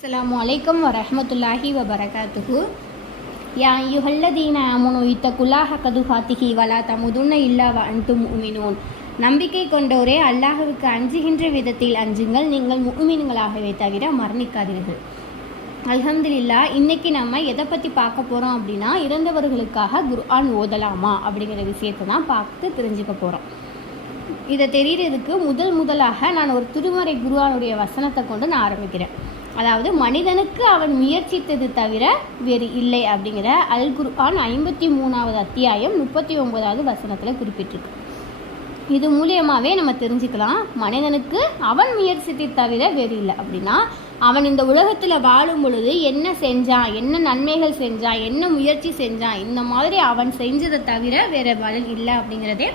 அஸ்லாம் அலைக்கும் வரமத்துல்லாஹி வபரகாத்துஹு யா ஐயுஹல்லதீன ஆமனு இத்தகுல்லாஹ கதுஹாத்திஹி வலா தமுதுன்ன இல்லா வ முமினோன் நம்பிக்கை கொண்டோரே அல்லாஹுவுக்கு அஞ்சுகின்ற விதத்தில் அஞ்சுங்கள். நீங்கள் முஃமின்களாகவே தவிர மரணிக்காதீர்கள். அல்ஹம்துலில்லா இன்னைக்கு நம்ம எதை பற்றி பார்க்க போகிறோம் அப்படின்னா இறந்தவர்களுக்காக குர்ஆன் ஓதலாமா அப்படிங்கிற விஷயத்தை தான் பார்த்து தெரிஞ்சுக்க போகிறோம் இதை தெரியறதுக்கு முதல் முதலாக நான் ஒரு திருமறை குருவானுடைய வசனத்தை கொண்டு நான் ஆரம்பிக்கிறேன். அதாவது மனிதனுக்கு அவன் முயற்சித்தது தவிர வேறு இல்லை அப்படிங்கிற அல் குர்ஆன் ஐம்பத்தி மூணாவது அத்தியாயம் முப்பத்தி ஒன்பதாவது வசனத்தில் குறிப்பிட்டிருக்கு. இது மூலியமாகவே நம்ம தெரிஞ்சுக்கலாம் மனிதனுக்கு அவன் முயற்சித்தை தவிர வேறு இல்லை அப்படின்னா அவன் இந்த உலகத்தில் வாழும் பொழுது என்ன செஞ்சான் என்ன நன்மைகள் செஞ்சான் என்ன முயற்சி செஞ்சான் இந்த மாதிரி அவன் செஞ்சதை தவிர வேறு வழி இல்லை அப்படிங்கிறதே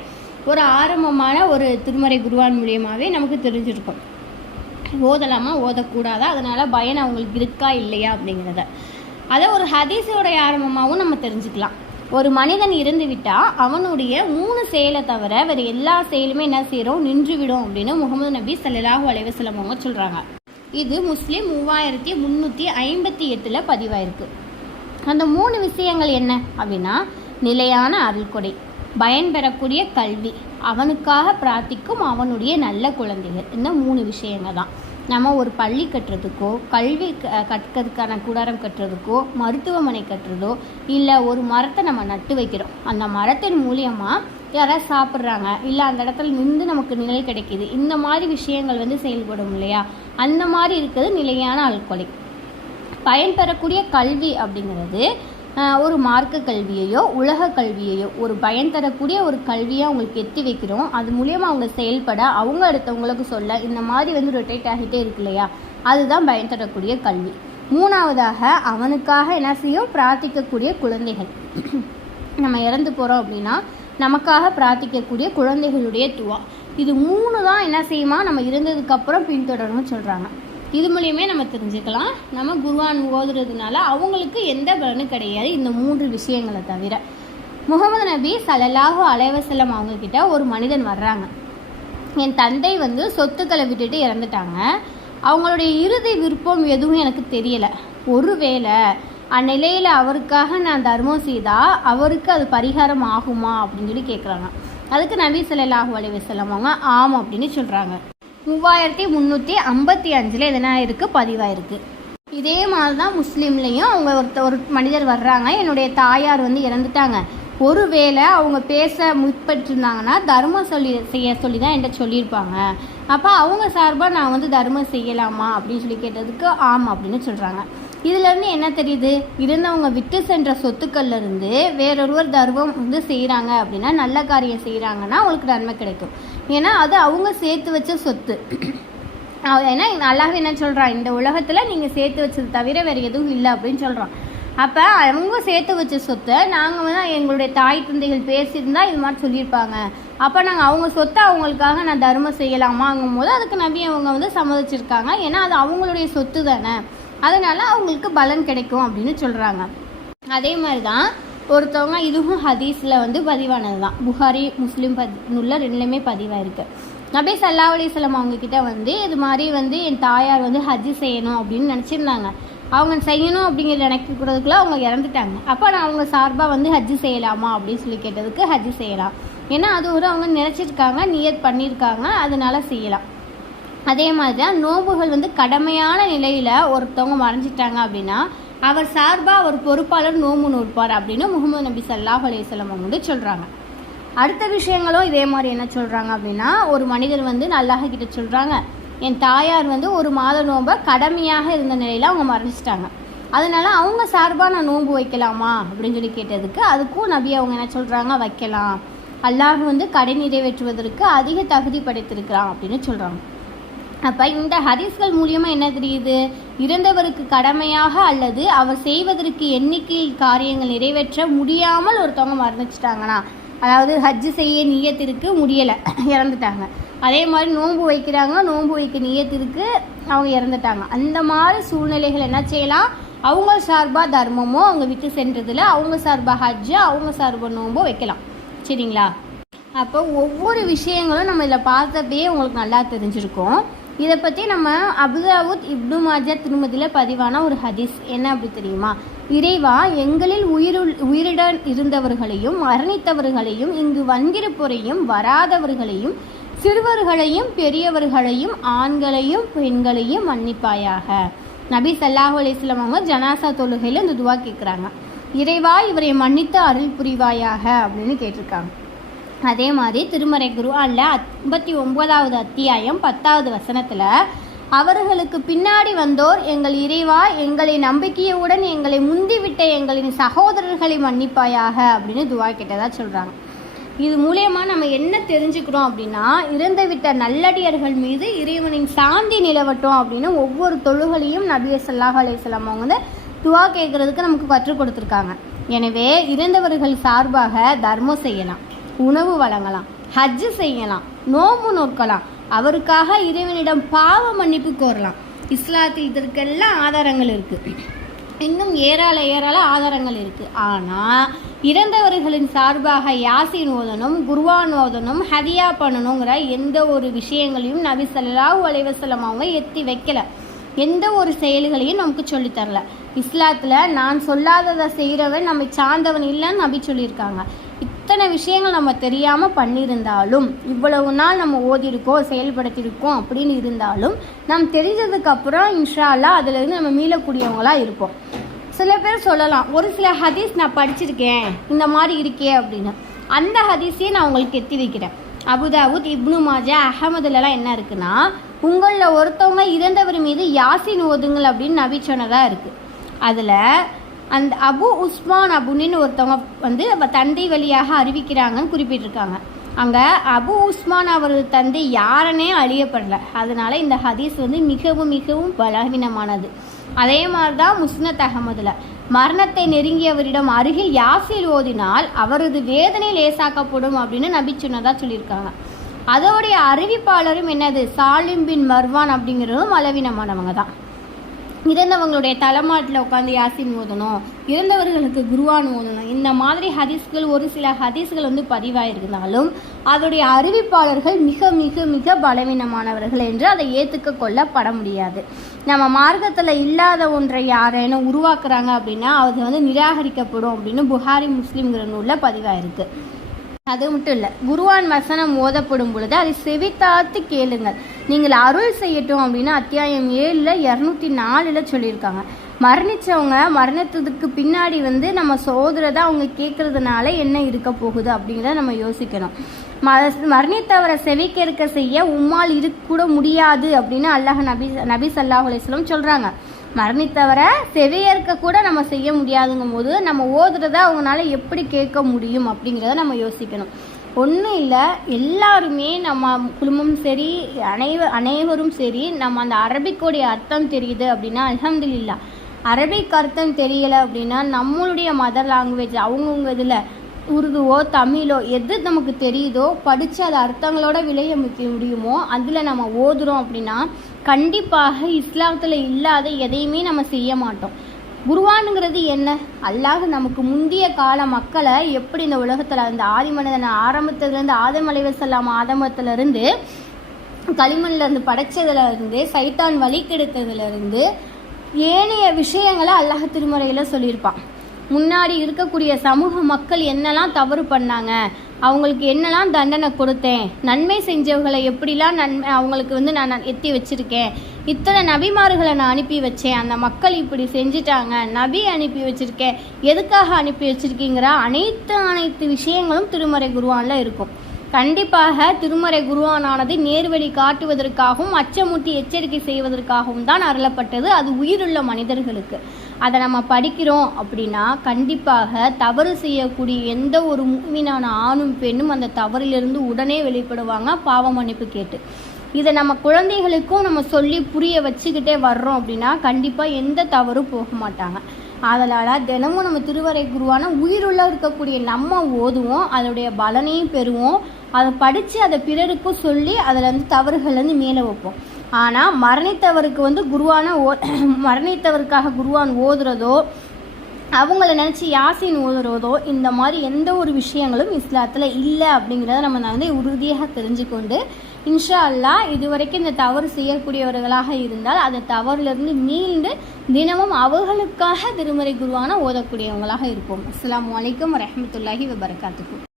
ஒரு ஆரம்பமான ஒரு திருமறை குருவான் மூலியமாகவே நமக்கு தெரிஞ்சிருக்கும். ஓதலாமா? ஓதக்கூடாதா? அதனால் பயன் அவங்களுக்கு இருக்கா இல்லையா அப்படிங்கிறத. அதை ஒரு ஹதீஸோடைய ஆரம்பமாகவும் நம்ம தெரிஞ்சுக்கலாம். ஒரு மனிதன் இருந்து விட்டால் அவனுடைய மூணு செயலை தவிர வேறு எல்லா செயலுமே என்ன செய்கிறோம் நின்றுவிடும் அப்படின்னு முகமது நபி ஸல்லல்லாஹு அலைவசலம் அவங்க சொல்கிறாங்க இது முஸ்லீம் மூவாயிரத்தி முந்நூற்றி ஐம்பத்தி எட்டில் பதிவாயிருக்கு. அந்த மூணு விஷயங்கள் என்ன அப்படின்னா நிலையான அருள்கொடை. பயன்பெறக்கூடிய கல்வி. அவனுக்காக பிரார்த்திக்கும் அவனுடைய நல்ல குழந்தைகள். இந்த மூணு விஷயங்கள் தான். நம்ம ஒரு பள்ளி கட்டுறதுக்கோ கல்வி க- கற்கிறதுக்கான கூடாரம் கட்டுறதுக்கோ மருத்துவமனை கட்டுறதோ இல்லை ஒரு மரத்தை நம்ம நட்டு வைக்கிறோம். அந்த மரத்தின் மூலியமாக யாராவது சாப்பிட்றாங்க இல்லை அந்த இடத்துல நின்று நமக்கு நிழல் கிடைக்கிது. இந்த மாதிரி விஷயங்கள் வந்து செயல்படும் இல்லையா? அந்த மாதிரி இருக்கிறது நிலையான அல்கொலை பயன்பெறக்கூடிய கல்வி அப்படிங்கிறது ஒரு மார்க்க கல்வியையோ உலக கல்வியையோ ஒரு பயன் தரக்கூடிய ஒரு கல்வியை அவங்களுக்கு எத்தி வைக்கிறோம். அது மூலியமாக அவங்க செயல்பட அவங்க அடுத்தவங்களுக்கு சொல்ல இந்த மாதிரி வந்து ரொட்டேட் ஆகிட்டே இருக்கு இல்லையா? அதுதான் பயன் தரக்கூடிய கல்வி. மூணாவதாக அவனுக்காக என்ன செய்யும்? பிரார்த்திக்கக்கூடிய குழந்தைகள். நம்ம இறந்து போகிறோம் அப்படின்னா நமக்காக பிரார்த்திக்கக்கூடிய குழந்தைகளுடைய துவா. இது மூணு தான் என்ன செய்யுமா? நம்ம இருந்ததுக்கப்புறம் பின்தொடரணும்னு சொல்கிறாங்க இது மூலியமே நம்ம தெரிஞ்சுக்கலாம். நம்ம குருவான் ஓதுறதுனால அவங்களுக்கு எந்த பலனும் கிடையாது இந்த மூன்று விஷயங்களை தவிர. முகமது நபி சலல்லாஹு அலைவசல்லம் வஸல்லம் அவங்க கிட்ட ஒரு மனிதன் வர்றாங்க. என் தந்தை வந்து சொத்துக்களை விட்டுட்டு இறந்துட்டாங்க. அவங்களுடைய இறுதி விருப்பம் எதுவும் எனக்கு தெரியலை. ஒருவேளை அந்நிலையில் அவருக்காக நான் தர்மம் செய்தால் அவருக்கு அது பரிகாரம் ஆகுமா அப்படின்னு சொல்லி கேட்குறாங்க அதுக்கு நபி ஸல்லல்லாஹு அலைவசல்லம் அவங்க ஆம் அப்படின்னு சொல்கிறாங்க மூவாயிரத்தி முந்நூற்றி ஐம்பத்தி அஞ்சில் எதனா இருக்குது பதிவாயிருக்கு. இதே மாதிரி தான் முஸ்லீம்லேயும் அவங்க ஒருத்த ஒரு மனிதர் வர்றாங்க. என்னுடைய தாயார் வந்து இறந்துட்டாங்க. ஒருவேளை அவங்க பேச முற்பட்டிருந்தாங்கன்னா தர்மம் சொல்லி செய்ய சொல்லி தான் என்கிட்ட சொல்லியிருப்பாங்க. அப்போ அவங்க சார்பாக நான் வந்து தர்மம் செய்யலாமா அப்படின்னு சொல்லி கேட்டதுக்கு ஆம் அப்படின்னு சொல்கிறாங்க இதுலேருந்து என்ன தெரியுது? இருந்தவங்க விட்டு சென்ற சொத்துக்கள்லேருந்து வேறொருவர் தர்மம் வந்து செய்கிறாங்க அப்படின்னா நல்ல காரியம் செய்கிறாங்கன்னா அவங்களுக்கு நன்மை கிடைக்கும். ஏன்னா அது அவங்க சேர்த்து வச்ச சொத்து. ஏன்னா அல்லாஹ் என்ன சொல்கிறான் இந்த உலகத்தில் நீங்கள் சேர்த்து வச்சது தவிர வேறு எதுவும் இல்லை அப்படின்னு சொல்கிறான் அப்போ அவங்க சேர்த்து வச்ச சொத்தை நாங்கள் வந்து எங்களுடைய தாய் தந்தைகள் பேசியிருந்தால் இது மாதிரி சொல்லியிருப்பாங்க. அப்போ நாங்கள் அவங்க சொத்தை அவங்களுக்காக நான் தர்மம் செய்யலாமாங்கும் போது அதுக்கு நம்பி அவங்க வந்து சம்மதிச்சிருக்காங்க. ஏன்னா அது அவங்களுடைய சொத்து தானே அதனால் அவங்களுக்கு பலன் கிடைக்கும் அப்படின்னு சொல்கிறாங்க அதே மாதிரி தான் ஒருத்தவங்க இதுவும் ஹதீஸில் வந்து பதிவானது தான் புகாரி முஸ்லீம் பதி நூலில் ரெண்டுலேயுமே பதிவாயிருக்கு. அப்படியே சல்லா அலிஸ்லாம் அவங்கக்கிட்ட வந்து இது மாதிரி வந்து என் தாயார் வந்து ஹஜ் செய்யணும் அப்படின்னு நினச்சிருந்தாங்க. அவங்க செய்யணும் அப்படிங்கிற நினைக்கிறதுக்குள்ள அவங்க இறந்துட்டாங்க. அப்போ நான் அவங்க சார்பாக வந்து ஹஜ்ஜி செய்யலாமா அப்படின்னு சொல்லி கேட்டதுக்கு ஹஜ் செய்யலாம். ஏன்னா அது ஒரு அவங்க நினச்சிருக்காங்க நியத் பண்ணியிருக்காங்க அதனால செய்யலாம். அதே மாதிரி தான் நோன்புகள் வந்து கடமையான நிலையில் ஒருத்தவங்க மறைஞ்சிட்டாங்க அப்படின்னா அவர் சார்பாக அவர் பொறுப்பாளர் நோம்பு நோட்பார் அப்படின்னு முகமது நபி சல்லாஹ் அலையம் வந்து சொல்கிறாங்க அடுத்த விஷயங்களும் இதே மாதிரி என்ன சொல்கிறாங்க அப்படின்னா ஒரு மனிதர் வந்து நல்லாக கிட்ட சொல்கிறாங்க என் தாயார் வந்து ஒரு மாத நோன்பை கடமையாக இருந்த நிலையில் அவங்க மறைஞ்சிட்டாங்க. அதனால் அவங்க சார்பாக நான் நோன்பு வைக்கலாமா? அப்படின்னு சொல்லி கேட்டதுக்கு அதுக்கும் நபி அவங்க என்ன சொல்கிறாங்க வைக்கலாம். அல்லாஹ் வந்து கடை நிறைவேற்றுவதற்கு அதிக தகுதி படைத்திருக்கிறான் அப்படின்னு சொல்கிறாங்க அப்போ இந்த ஹதீஸ்கள் மூலியமாக என்ன தெரியுது? இறந்தவருக்கு கடமையாக அல்லது அவர் செய்வதற்கு எண்ணிக்கையில் காரியங்கள் நிறைவேற்ற முடியாமல் ஒருத்தவங்க மறந்துச்சிட்டாங்கன்னா அதாவது ஹஜ்ஜு செய்ய நியத்திற்கு முடியலை இறந்துட்டாங்க. அதே மாதிரி நோன்பு வைக்கிறாங்க நோன்பு வைக்க நியத்திற்கு அவங்க இறந்துட்டாங்க. அந்த மாதிரி சூழ்நிலைகள் என்ன செய்யலாம்? அவங்க சார்பாக தர்மமோ அவங்க விட்டு சென்றதில் அவங்க சார்பாக ஹஜ்ஜு அவங்க சார்பாக நோன்போ வைக்கலாம். சரிங்களா? அப்போ ஒவ்வொரு விஷயங்களும் நம்ம இதில் பார்த்தப்பயே உங்களுக்கு நல்லா தெரிஞ்சிருக்கோம். இதை பற்றி நம்ம அபுதாவுத் இப்னு மாஜா திருமதியில் பதிவான ஒரு ஹதீஸ். என்ன அப்படி தெரியுமா? இறைவா எங்களில் உயிருள் உயிருடன் இருந்தவர்களையும் மரணித்தவர்களையும் இங்கு வந்திருப்போரையும் வராதவர்களையும் சிறுவர்களையும் பெரியவர்களையும் ஆண்களையும் பெண்களையும் மன்னிப்பாயாக. நபி ஸல்லல்லாஹு அலிஸ்லாம் அவங்க ஜனாசா தொழுகையில் இந்த துவா கேட்குறாங்க இறைவா இவரை மன்னித்து அருள் புரிவாயாக அப்படின்னு கேட்டிருக்காங்க. அதே மாதிரி திருமறை குருவானில் ஐம்பத்தி ஒன்பதாவது அத்தியாயம் பத்தாவது வசனத்தில் அவர்களுக்கு பின்னாடி வந்தோர் எங்கள் இறைவா எங்களை நம்பிக்கையுடன் எங்களை முந்திவிட்ட எங்களின் சகோதரர்களை மன்னிப்பாயாக அப்படின்னு துவா கேட்டதா சொல்கிறாங்க இது மூலியமாக நம்ம என்ன தெரிஞ்சுக்கிறோம் அப்படின்னா இறந்துவிட்ட நல்லடியர்கள் மீது இறைவனின் சாந்தி நிலவட்டும் அப்படின்னு ஒவ்வொரு தொழுகளையும் நபிய சல்லாஹ் அலைஹி அவங்க வந்து துவா கேட்குறதுக்கு நமக்கு கற்றுக் கொடுத்துருக்காங்க. எனவே இறந்தவர்கள் சார்பாக தர்மம் செய்யலாம். உணவு வழங்கலாம் ஹஜ்ஜு செய்யலாம் நோம்பு நோக்கலாம். அவருக்காக இறைவனிடம் பாவ மன்னிப்பு கோரலாம். இஸ்லாத்தில் இதற்கெல்லாம் ஆதாரங்கள் இருக்குது இன்னும் ஏராள ஏராள ஆதாரங்கள் இருக்கு. ஆனால் இறந்தவர்களின் சார்பாக யாசின் ஓதனும் குர்வான் ஓதனும் ஹதியா பண்ணணுங்கிற எந்த ஒரு விஷயங்களையும் நபி ஸல்லல்லாஹு அலைவசலம் அவங்க எத்தி வைக்கல. எந்த ஒரு செயல்களையும் நமக்கு சொல்லித் தரல. இஸ்லாத்தில் நான் சொல்லாததை செய்கிறவன் நம்மை சார்ந்தவன் இல்லைன்னு நபி சொல்லியிருக்காங்க. இத்தனை விஷயங்கள் நம்ம தெரியாமல் பண்ணியிருந்தாலும் இவ்வளவு நாள் நம்ம ஓதிருக்கோம் செயல்படுத்தியிருக்கோம் அப்படின்னு இருந்தாலும் நாம் தெரிஞ்சதுக்கப்புறம் இன்ஷால்லா இன்ஷா அதுலேருந்து நம்ம மீளக்கூடியவங்களாக இருப்போம். சில பேர் சொல்லலாம் ஒரு சில ஹதீஸ் நான் படிச்சிருக்கேன் இந்த மாதிரி இருக்கே அப்படின்னு. அந்த ஹதீஸையே நான் உங்களுக்கு எத்தி வைக்கிறேன். அபுதாவுத் இப்னு மாஜா அகமதுலலாம் என்ன இருக்குன்னா உங்களில் ஒருத்தவங்க இறந்தவர் மீது யாசின் ஓதுங்கள் அப்படின்னு நபி சொன்னதாக இருக்குது அதில் அந்த அபு உஸ்மான் அபுனின்னு ஒருத்தவங்க வந்து தந்தை வழியாக அறிவிக்கிறாங்கன்னு குறிப்பிட்டிருக்காங்க. அங்கே அபு உஸ்மான் அவரது தந்தை யாரனே அழியப்படல அதனால இந்த ஹதீஸ் வந்து மிகவும் மிகவும் பலவீனமானது. அதே மாதிரி தான் முஸ்னத் அகமதுல. மரணத்தை நெருங்கியவரிடம் அருகில் யாசில் ஓதினால் அவரது வேதனை லேசாக்கப்படும் அப்படின்னு நபி சொன்னதாக சொல்லியிருக்காங்க. அதோடைய அறிவிப்பாளரும் என்னது? சாலிம் பின் மர்வான் அப்படிங்கிறதும் பலவீனமானவங்க தான். இறந்தவங்களுடைய தலைமாட்டில் உட்காந்து யாசின் ஓதணும் இறந்தவர்களுக்கு குருவான் ஓதணும் இந்த மாதிரி ஹதீஸ்கள் ஒரு சில ஹதீஸ்கள் வந்து பதிவாயிருந்தாலும் அதோடைய அறிவிப்பாளர்கள் மிக மிக மிக பலவீனமானவர்கள் என்று அதை ஏற்றுக்க கொள்ளப்பட முடியாது. நம்ம மார்க்கத்தில் இல்லாத ஒன்றை யாரேனும் உருவாக்குறாங்க அப்படின்னா அது வந்து நிராகரிக்கப்படும் அப்படின்னு புகாரி முஸ்லீம்ங்கிற நூலில் பதிவாயிருக்கு. அது மட்டும் இல்லை குருவான் வசனம் ஓதப்படும் பொழுது அதை செவித்தாத்து கேளுங்கள். நீங்கள் அருள் செய்யட்டும் அப்படின்னு அத்தியாயம் ஏழில் இரநூத்தி நாலில் சொல்லியிருக்காங்க. மரணிச்சவங்க மரணத்துக்கு பின்னாடி வந்து நம்ம சோதரதை அவங்க கேட்குறதுனால என்ன இருக்க போகுது அப்படிங்கிறத நம்ம யோசிக்கணும். ம- மரணித்தவரை செவிக்கேற்க செய்ய உம்மால் இருக்கக்கூட முடியாது அப்படின்னு அல்லாஹ் நபி நபி சல்லாஹ் அலிஸ்லம் சொல்கிறாங்க மரணித்தவரை செவியேற்க கூட நம்ம செய்ய முடியாதுங்கும் போது நம்ம ஓதுறத அவங்களால எப்படி கேட்க முடியும் அப்படிங்கிறத நம்ம யோசிக்கணும். ஒன்றும் இல்லை எல்லாருமே நம்ம குடும்பம் சரி அனைவ அனைவரும் சரி நம்ம அந்த அரபிக்கோடைய அர்த்தம் தெரியுது அப்படின்னா அலமதுல்லா அரபிக் அர்த்தம் தெரியலை அப்படின்னா நம்மளுடைய மதர் லாங்குவேஜ் அவங்கவுங்க இதில் உருதுவோ தமிழோ எது நமக்கு தெரியுதோ படித்து அது அர்த்தங்களோட விளைய முடியுமோ அதில் நம்ம ஓதுறோம் அப்படின்னா கண்டிப்பாக இஸ்லாத்தில் இல்லாத எதையுமே நம்ம செய்ய மாட்டோம். குருவானுங்கிறது என்ன? அல்லாஹ் நமக்கு முந்திய கால மக்களை எப்படி இந்த உலகத்தில் அந்த ஆதி மனிதனை ஆரம்பத்துலேருந்து ஆதம் அலைவசல்லாம் ஆதமத்திலிருந்து களிமண்லேருந்து இருந்து சைத்தான் வழி கெடுத்ததுலேருந்து ஏனைய விஷயங்களை அல்லாஹ் திருமுறையில் சொல்லியிருப்பான். முன்னாடி இருக்கக்கூடிய சமூக மக்கள் என்னெல்லாம் தவறு பண்ணாங்க? அவங்களுக்கு என்னெல்லாம் தண்டனை கொடுத்தேன்? நன்மை செஞ்சவர்களை எப்படிலாம் நன்மை அவங்களுக்கு வந்து நான் நான் எத்தி வச்சிருக்கேன்? இத்தனை நபிமார்களை நான் அனுப்பி வச்சேன். அந்த மக்கள் இப்படி செஞ்சிட்டாங்க. நபி அனுப்பி வச்சிருக்கேன் எதுக்காக அனுப்பி வச்சிருக்கீங்கிற? அனைத்து அனைத்து விஷயங்களும் திருமறை குருவானில் இருக்கும். கண்டிப்பாக திருமறை குருவானானது நேர்வழி காட்டுவதற்காகவும் அச்சமூட்டி எச்சரிக்கை செய்வதற்காகவும் தான் அருளப்பட்டது. அது உயிருள்ள மனிதர்களுக்கு. அதை நம்ம படிக்கிறோம் அப்படின்னா கண்டிப்பாக தவறு செய்யக்கூடிய எந்த ஒரு மீனான ஆணும் பெண்ணும் அந்த தவறிலிருந்து உடனே வெளிப்படுவாங்க. பாவ மன்னிப்பு கேட்டு. இதை நம்ம குழந்தைகளுக்கும் நம்ம சொல்லி புரிய வச்சுக்கிட்டே வர்றோம் அப்படின்னா கண்டிப்பாக எந்த தவறும் போக மாட்டாங்க. அதனால் தினமும் நம்ம திருவரை குருவான உயிருள்ள இருக்கக்கூடிய நம்ம ஓதுவோம் அதனுடைய பலனையும் பெறுவோம். அதை படித்து அதை பிறருக்கும் சொல்லி அதிலேருந்து தவறுகள்லேருந்து மேலே வைப்போம். ஆனால் மரணித்தவருக்கு வந்து குருவான ஓ மரணித்தவருக்காக குருவான் ஓதுறதோ அவங்கள நினச்சி யாசின் ஓதுறதோ இந்த மாதிரி எந்த ஒரு விஷயங்களும் இஸ்லாத்தில் இல்லை அப்படிங்கிறத நம்ம வந்து உறுதியாக தெரிஞ்சுக்கொண்டு இன்ஷா அல்லாஹ் இதுவரைக்கும் இந்த தவறு செய்யக்கூடியவர்களாக இருந்தால் அந்த தவறிலிருந்து மீண்டு தினமும் அவர்களுக்காக திருமறை குருவான ஓதக்கூடியவங்களாக இருப்போம். அஸ்லாம் வலைக்கம் வரமத்துல்லாஹி வபரகாத்துஹு.